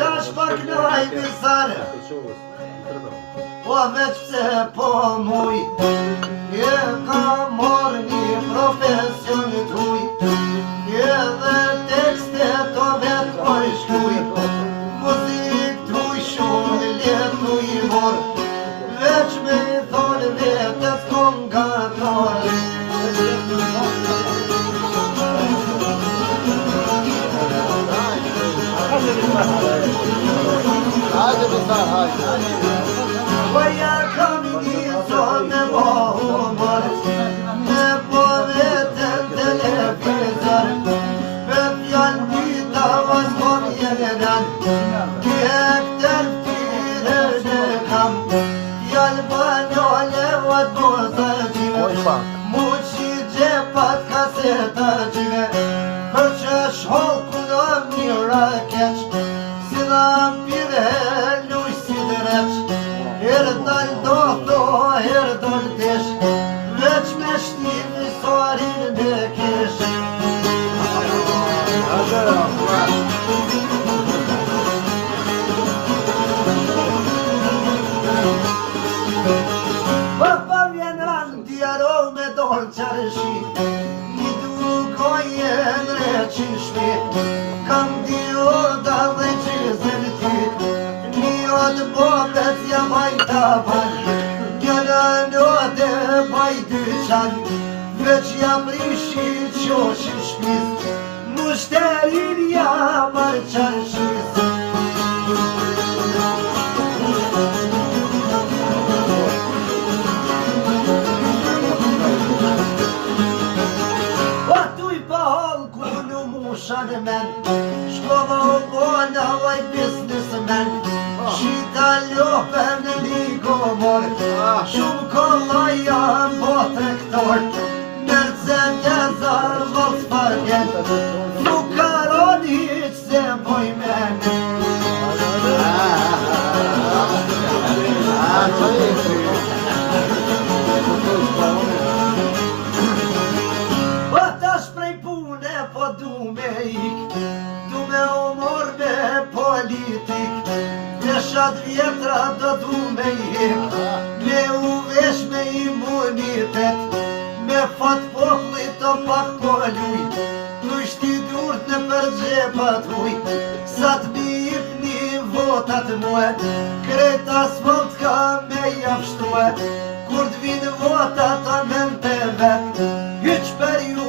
Tash pak nëj bizar Po veç pse po muj Je ka mor një profesion t'uj Edhe tekstet o vet po i shkuj Muzik t'uj shumë let t'uj mor Veç me i thonë vetës kom gator Hajde bizar, hajde. Vaja kam një zonë me humor Me po vetën televizor Me fjallë dyta vazhon jeneran Kjekter fire në kam Fjallë banale vat boza gjime Mu që gjepat kaseta gjime Për që shholl kudo mira keq Si da pire luj si dreq Herë dal do tho, herë dal desh Veç me shtim një sorin me kesh Papa vjen ran djaro me dorë qarëshi Një dukoje në reqin shpi Kam dio da dhe qizën ty Një të bobet jam hajta ban Njëna nëte baj dyqan Veç jam rishi qoshin shpiz Mushterin jam arqan shiz Atuj pa hall ku në mushan e men Shkova o bona vaj businessman Shita lopën në ligomor Shumë kolla jam po trektor Mercedes-a Volkswagen Fukaron hiq se boj men Ata shprej pune po du me ik Du me umor me politik Deshat vjetra do du me hik Me u vesh me imunitet Me fat poplit o pak po luj Tu shti durt në përgjepat huj Sa t'mi ip një votat muë Kret asfalt ka me javshtruë Kur t'vin votat a men të vet Hyq per ju